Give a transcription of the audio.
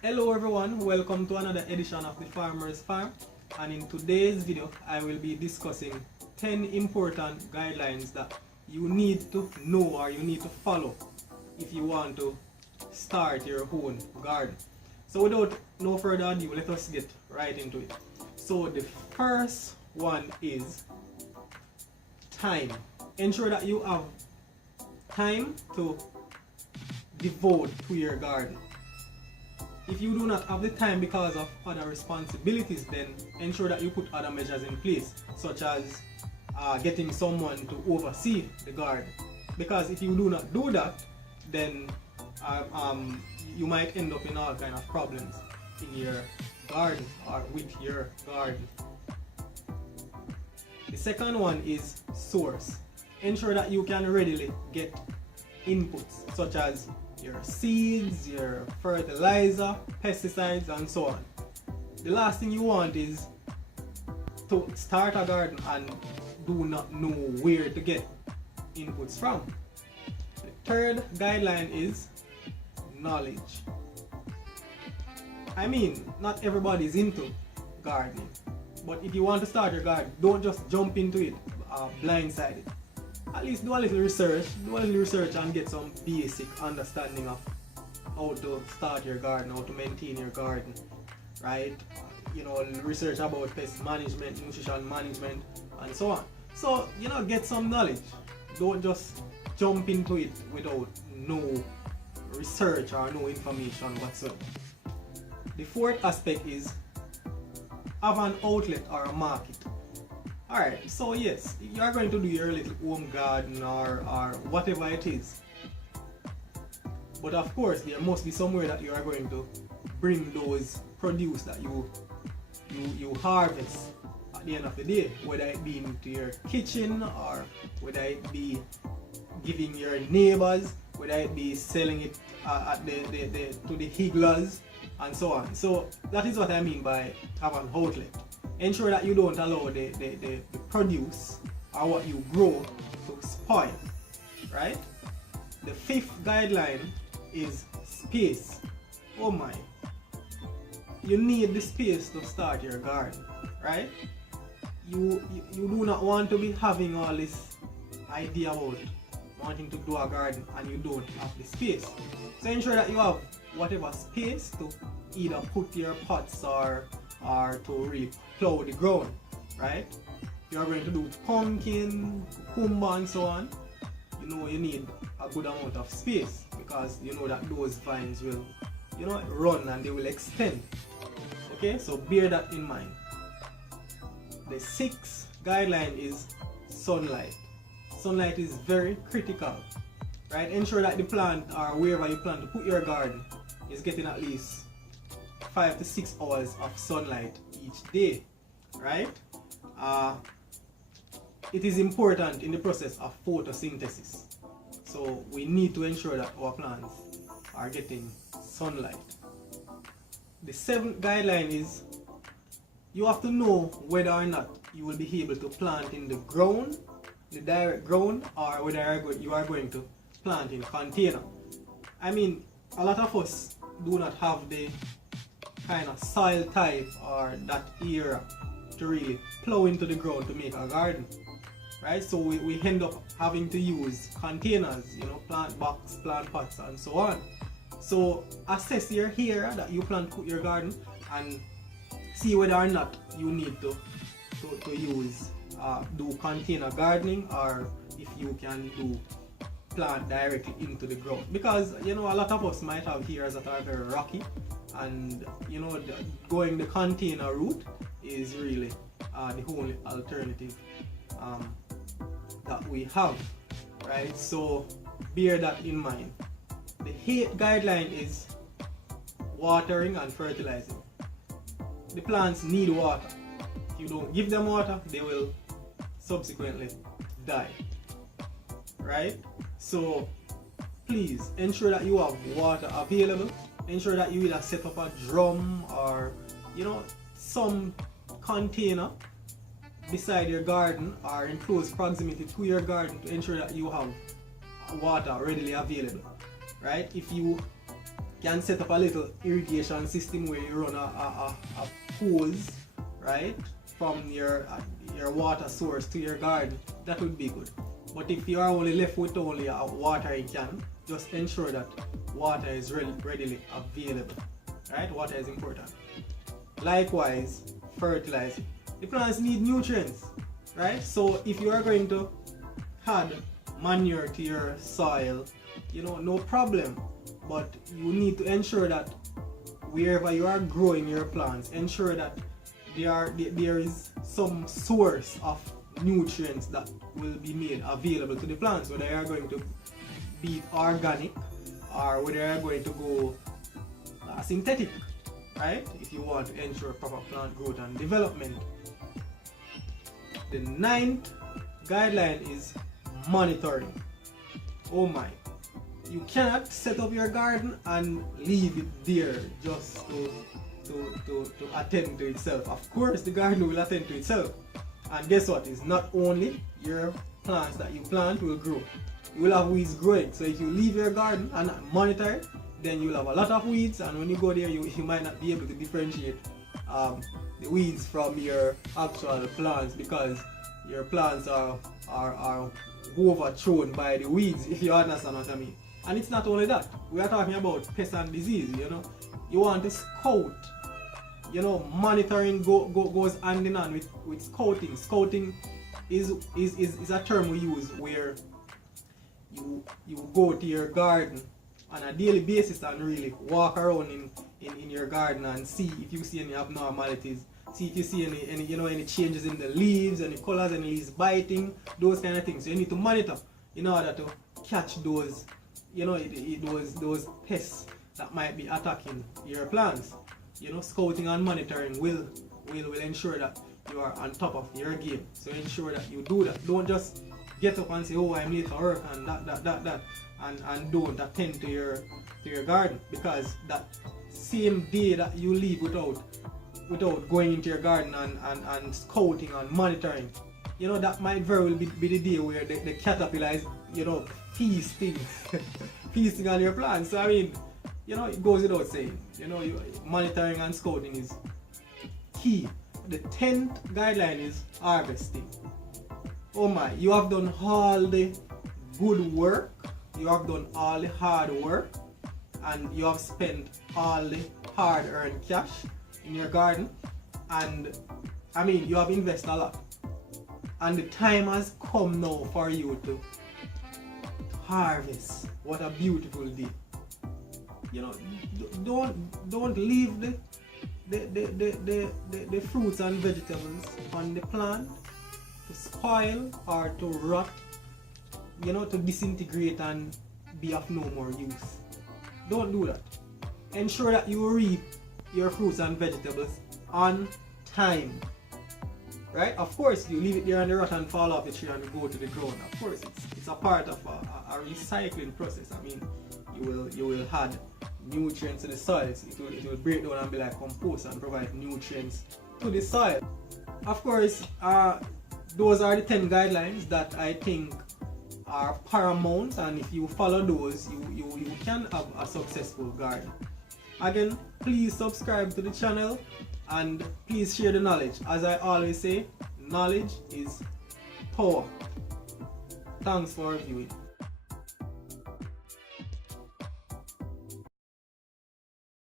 Hello everyone, welcome to another edition of the Farmer's Farm, and in today's video I will be discussing 10 important guidelines that you need to know or you need to follow if you want to start your own garden. So without no further ado, let us get right into it. So the first one is time. Ensure that you have time to devote to your garden. If you do not have the time because of other responsibilities, then ensure that you put other measures in place, such as getting someone to oversee the garden. Because if you do not do that, then you might end up in all kind of problems in your garden or with your garden. The second one is source. Ensure that you can readily get inputs such as your seeds, your fertilizer, pesticides, and so on. The last thing you want is to start a garden and do not know where to get inputs from. The third guideline is knowledge. I mean, not everybody is into gardening, but if you want to start your garden, don't just jump into it blindsided. At least do a little research and get some basic understanding of how to start your garden, how to maintain your garden, right? You know, research about pest management, nutrition management, and so on. So, you know, get some knowledge. Don't just jump into it without no research or no information whatsoever. The fourth aspect is have an outlet or a market. Alright, so yes, you are going to do your little home garden or whatever it is. But of course, there must be somewhere that you are going to bring those produce that you harvest at the end of the day, whether it be into your kitchen or whether it be giving your neighbors, whether it be selling it to the higglers and so on. So that is what I mean by have an outlet. Ensure that you don't allow the produce or what you grow to spoil, right? The fifth guideline is space. Oh my. You need the space to start your garden, right? You do not want to be having all this idea about wanting to do a garden and you don't have the space. So ensure that you have whatever space to either put your pots or to really plow the ground, right? You are going to do pumpkin, cucumber, and so on. You know you need a good amount of space because you know that those vines will, you know, run and they will extend. Okay, so bear that in mind. The sixth guideline is sunlight. Sunlight is very critical, right? Ensure that the plant or wherever you plan to put your garden is getting at least 5 to 6 hours of sunlight each day, right? It is important in the process of photosynthesis. So we need to ensure that our plants are getting sunlight. The seventh guideline is you have to know whether or not you will be able to plant in the ground, the direct ground, or whether you are going to plant in container. I mean, a lot of us do not have the kind of soil type or that era to really plow into the ground to make a garden, right? So we end up having to use containers, you know, plant box, plant pots, and so on. So assess your area that you plan to put your garden and see whether or not you need to use do container gardening or if you can do plant directly into the ground, because you know a lot of us might have areas that are very rocky, and you know going the container route is really the only alternative that we have, right? So bear that in mind. The eighth guideline is watering and fertilizing. The plants need water. If you don't give them water, they will subsequently die, right? So please ensure that you have water available. Ensure that you either set up a drum or, you know, some container beside your garden or in close proximity to your garden to ensure that you have water readily available, right? If you can set up a little irrigation system where you run a hose, right, from your water source to your garden. That would be good. But if you are only left with only a watering can, just ensure that water is readily available, right? Water is important. Likewise, fertilizing. The plants need nutrients, right? So if you are going to add manure to your soil, no problem. But you need to ensure that wherever you are growing your plants, ensure that there is some source of nutrients that will be made available to the plants, whether they are going to be organic or whether they are going to go synthetic, right? If you want to ensure proper plant growth and development. The 9th guideline is monitoring. Oh my. You cannot set up your garden and leave it there just to attend to itself. Of course, the garden will attend to itself. And guess what? It's not only your plants that you plant will grow. You will have weeds growing. So if you leave your garden and not monitor it, then you'll have a lot of weeds. And when you go there, you might not be able to differentiate the weeds from your actual plants, because your plants are overthrown by the weeds, if you understand what I mean. And it's not only that. We are talking about pests and disease, You want to scout. Monitoring goes hand in hand with scouting. Scouting is a term we use where you go to your garden on a daily basis and really walk around in your garden and see if you see any abnormalities. See if you see any changes in the leaves, any colors, any leaves biting, those kind of things. So you need to monitor in order to catch those those pests that might be attacking your plants. Scouting and monitoring will ensure that you are on top of your game. So ensure that you do that. Don't just get up and say, oh, I'm late for work and that and don't attend to your garden, because that same day that you leave without going into your garden and scouting and monitoring, that might very well be the day where the caterpillar is feasting on your plants. So I mean, it goes without saying, monitoring and scouting is key. The 10th guideline is harvesting. Oh my, you have done all the good work, you have done all the hard work, and you have spent all the hard-earned cash in your garden, and I mean, you have invested a lot, and the time has come now for you to harvest. What a beautiful day. Don't leave the fruits and vegetables on the plant to spoil or to rot, to disintegrate and be of no more use. Don't do that. Ensure that you reap your fruits and vegetables on time. Right? Of course, you leave it there and the rot and fall off the tree and go to the ground. Of course, it's a part of a recycling process. I mean, you will add nutrients to the soil. It will break down and be like compost and provide nutrients to the soil. Of course, those are the 10 guidelines that I think are paramount, and if you follow those, you can have a successful garden. Again, please subscribe to the channel and please share the knowledge. As I always say, knowledge is power. Thanks for viewing.